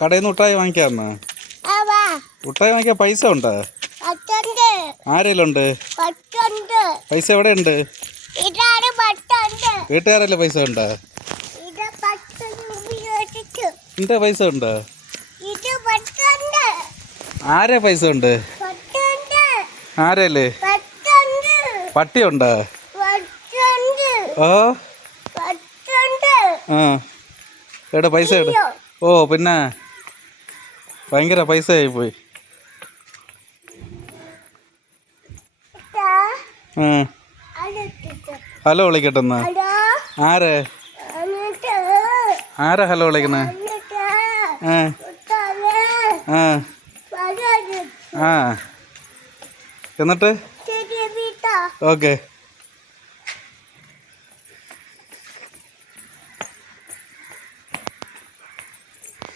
കടയിൽ നിന്ന് മുട്ടായി വാങ്ങിക്കാന്ന്. മുട്ടായി വാങ്ങിക്കാൻ പൈസ ഉണ്ടോ? ആരെല്ലുണ്ട്? പൈസ എവിടെ ഉണ്ട്? വീട്ടുകാരല്ലേ പൈസ ഉണ്ടോ? എന്റെ പൈസ ഉണ്ടോ? ആരെ പൈസ ഉണ്ട്? ആരല്ലേ? പട്ടിയുണ്ടോ? ഓ ആ എവിടെ പൈസ എവിടെ? ഓ പിന്നെ ഭയങ്കര പൈസ ആയിപ്പോയി. ഹലോ വിളിക്കട്ടെന്ന്. ആരാ ഹലോ വിളിക്കണേ? ആ ആ എന്നിട്ട് ഓക്കെ.